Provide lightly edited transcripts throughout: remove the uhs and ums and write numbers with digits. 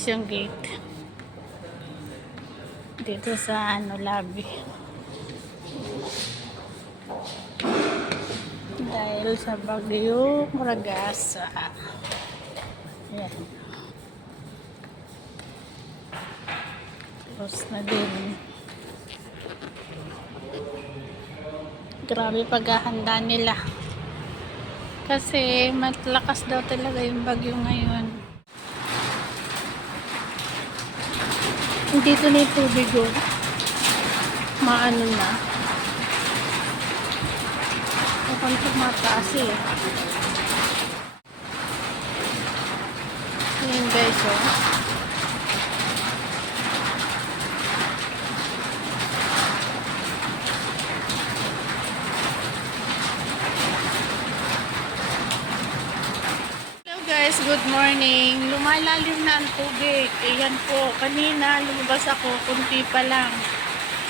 guys yung gate. Dito sa lobby. Dahil sa bagyong Ragasa. Ayan. Close na din. Grabe paghahanda nila. Kasi matlakas daw talaga yung bagyo ngayon. Dito na yung tubig oh. Maano na. Mukhang tumataas eh. Ayan guys oh. Guys, good morning. Lumalalim na ang tubig. Ayan po, kanina lumabas ako, kunti pa lang.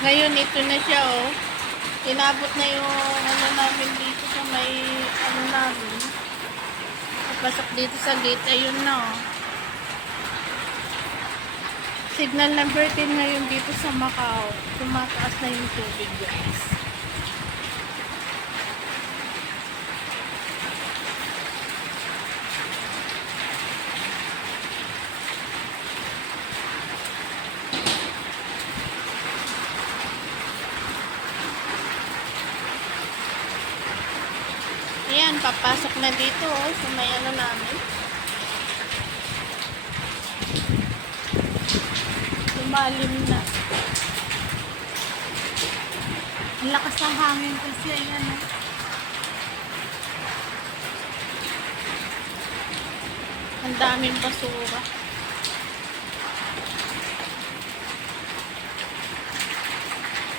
Ngayon ito na siya oh. Inabot na yung namin dito sa may namin. Pasok dito sa gate, ayun na oh. Signal number 10 ngayon dito sa Macau. Tumataas na yung tubig guys. Ayan, papasok na dito oh, sa may namin. Lumalim na. Ang lakas ng hangin kasi ayan oh. Ang daming basura.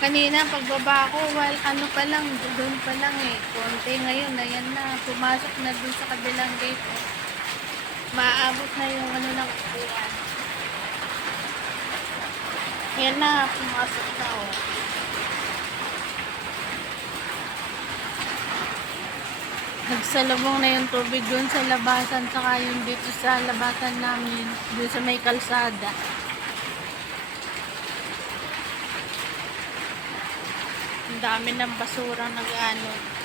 Kanina pagbaba ko, while pa lang, doon pa lang eh. Konti ngayon, ayan na. Pumasok na doon sa kabilang gate. Eh. Maabot na yung ng upuan. Ayan na, pumasok na oh. Nagsalubong na yung tubig doon sa labasan, saka yung dito sa labasan namin, doon sa may kalsada. Ang dami ng basura nag-ano.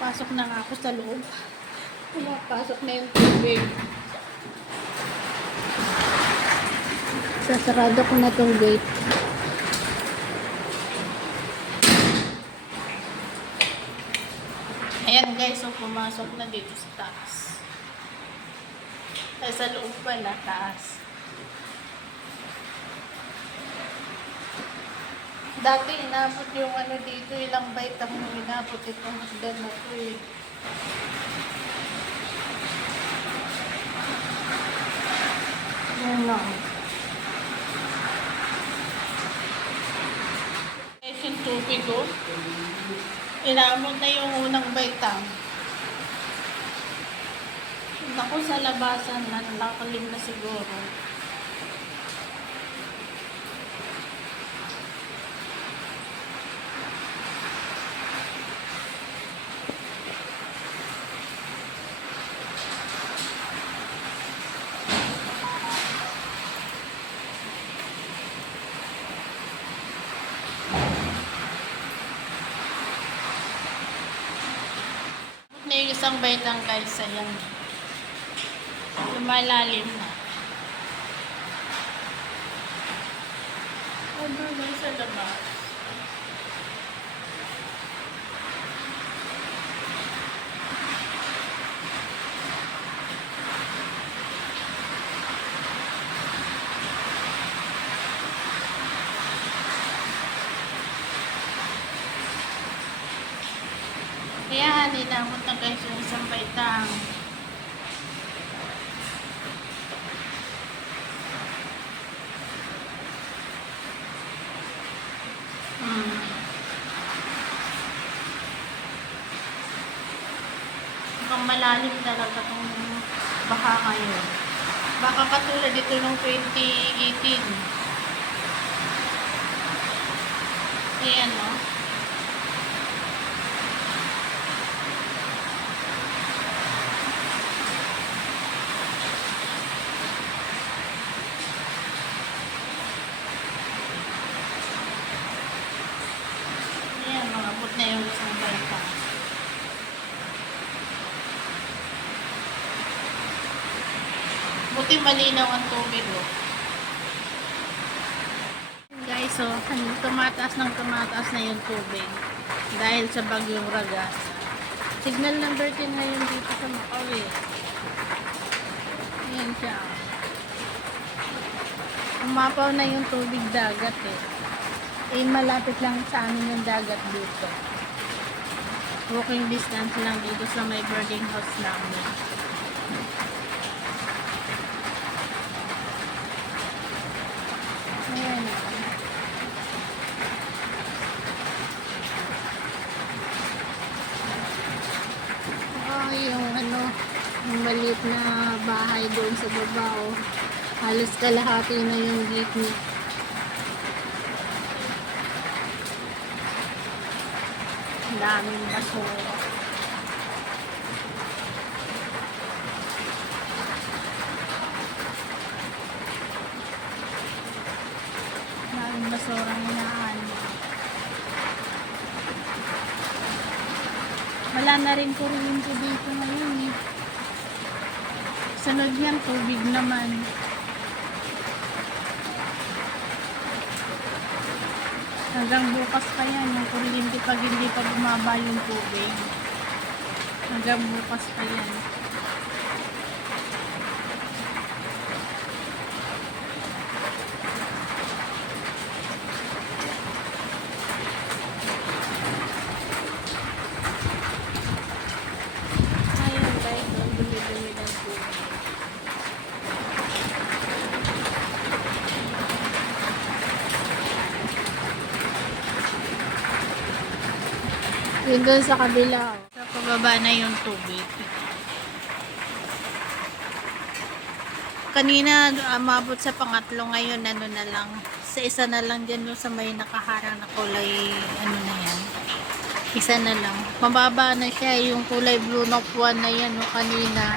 Pasok na nga ako sa loob. Pumapasok na yung tubig. Sasarado ko na tong gate. Ayan guys, so pumasok na dito sa taas. Ay, sa loob pala, taas. Dati inabot yung dito, ilang bite ang inabot itong hagdan na to eh. Yan lang. Guys, yung tubig oh. Inabot na yung unang baitang. Naku, sa labasan na, nakalim na siguro. Na yung isang baitang guys, ayan. Lumalalim na. Ano na sa labas? Ayan, inabot na guys yung isang baitang. Mukhang malalim talaga itong baha ngayon. Baka katulad dito nung 2018. Ayan, no? Ayan, makabot na yung isang baitang. Buti malinaw ang tubig, oh. Guys, so, tumataas na yung tubig dahil sa bagyong Ragas. Signal number 10 ngayon dito sa Macau, eh. Ayan siya. Umapaw na yung tubig dagat, eh. Malapit lang sa amin yung dagat dito. Walking distance lang dito sa may boarding house namin. Ayan. Yung maliit na bahay doon sa baba, oh. Halos kalahati na yung gate niya. Daming basura. Daming basurang inaan. Wala na rin kuryente dito ngayon, eh. Sunod yan, tubig naman. Hanggang bukas pa yan, yung kuryente pag hindi pa bumaba yung tubig. Hanggang bukas pa yan. Ayun guys, ang dumi-dumi ng tubig. Yun doon sa kabila. Sa pababa na yung tubig. Kanina umabot sa pangatlo, ngayon ano na lang. Sa isa na lang dyan sa may nakaharang na kulay ano na yan. Isa na lang. Mababa na siya yung kulay blue na puwan na yan kanina.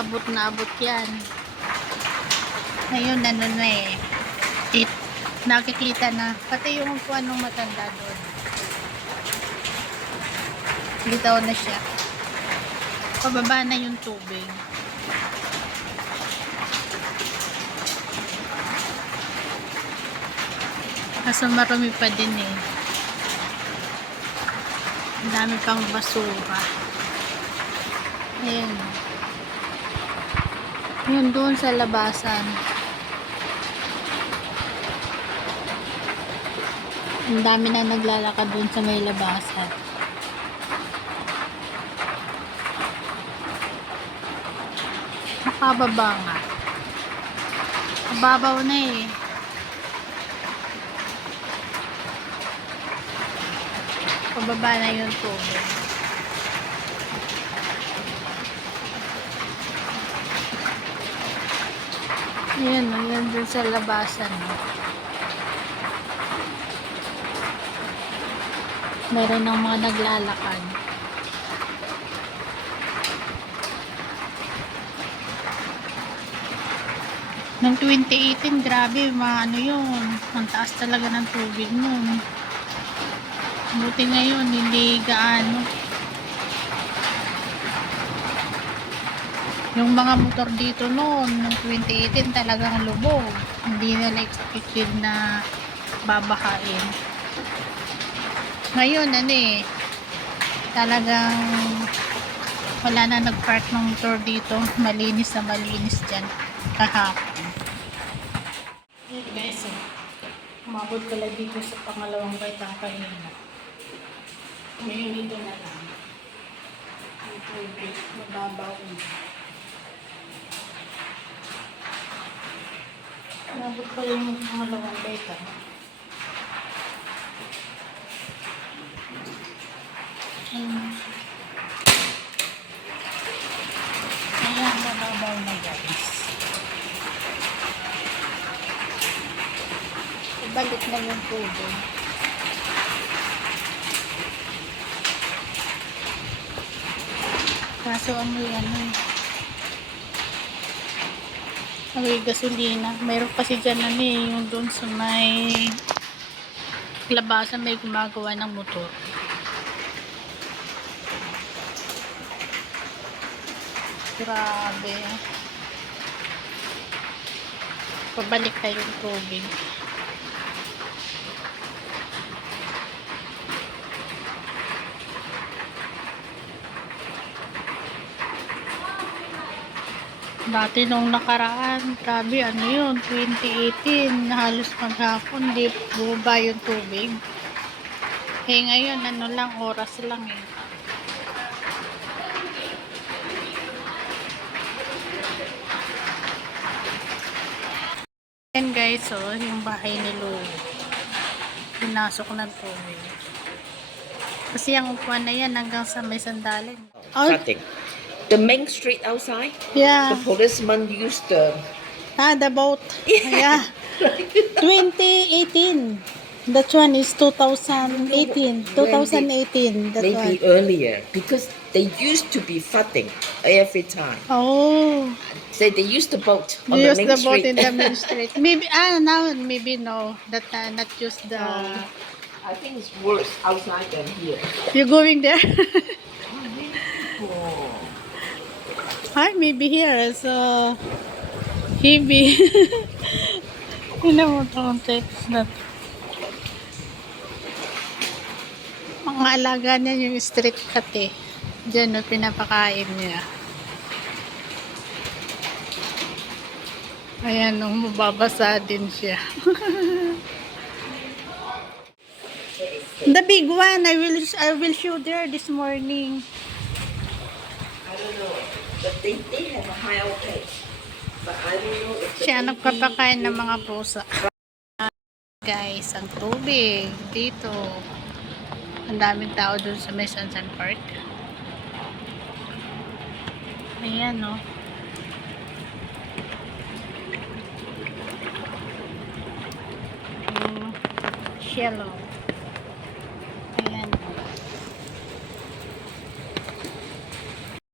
Abot na abot yan. Ngayon ano na eh. Nakikita na. Pati yung puwan ng matanda doon. Bitaw na siya. Pababa na yung tubig. Kaso marami pa din eh. Ang dami pang basura. Ayan. Yun doon sa labasan. Ang dami na naglalakad doon sa may labasan. Nakababa nga. Mababaw na eh. Pababa na yung tubig. Ayan, ayan dun sa labasan. Meron ng mga naglalakad. Noong 2018, grabe, ano yun, ang taas talaga ng tubig nun. Buti ngayon, hindi gaano. Yung mga motor dito noon, noong 2018, talagang lubog. Hindi nila expected na babahain. Ngayon, talagang wala na nag-park ng motor dito. Malinis na malinis dyan kahapon. Yun guys, umabot pala dito sa pangalawang baitang kanina. Ngayon dito na lang. tubig. Mababaw. Nabot pa yung pangalawang beta. Ayan, mababaw na guys. Ibalik na yung tubig. Kaso ano yan may gasolina. Mayroon kasi dyan yung doon sa may labasan may gumagawa ng motor. Grabe. Pabalik tayo yung tubig. Dati nung nakaraan, grabe, ano yun, 2018, halos maghapon, di bumaba yung tubig. Eh ngayon, ano lang, oras lang eh. Ayan guys, oh, yung bahay ni Lulu. Pinasok ng tubig. Kasi ang upuan na yan hanggang sa may sandalan. Oh, Cutting. The main street outside, yeah. the policeman used the... The boat. Yeah. 2018. That one is 2018. 2018. That Maybe one. earlier, because they used to be flooding every time. Oh. So they used the boat on You the use main the boat street. in the main street. Maybe, now, maybe no. That not use the... I think it's worse outside than here. You're going there? Oh. Hi, maybe here. So, heavy. You know what I'm saying? Mga alaga niya yung street cat eh. Diyan no, pinapakain niya. Ayan no, mababasa din siya. The big one, I will show there this morning. I don't know, but they have a higher pace. But I don't know if the Siya baby- nagpapakain ng mga pusa. Guys, ang tubig dito. Ang daming tao dun sa may Sunshine Park. Ayan, no. Shallow.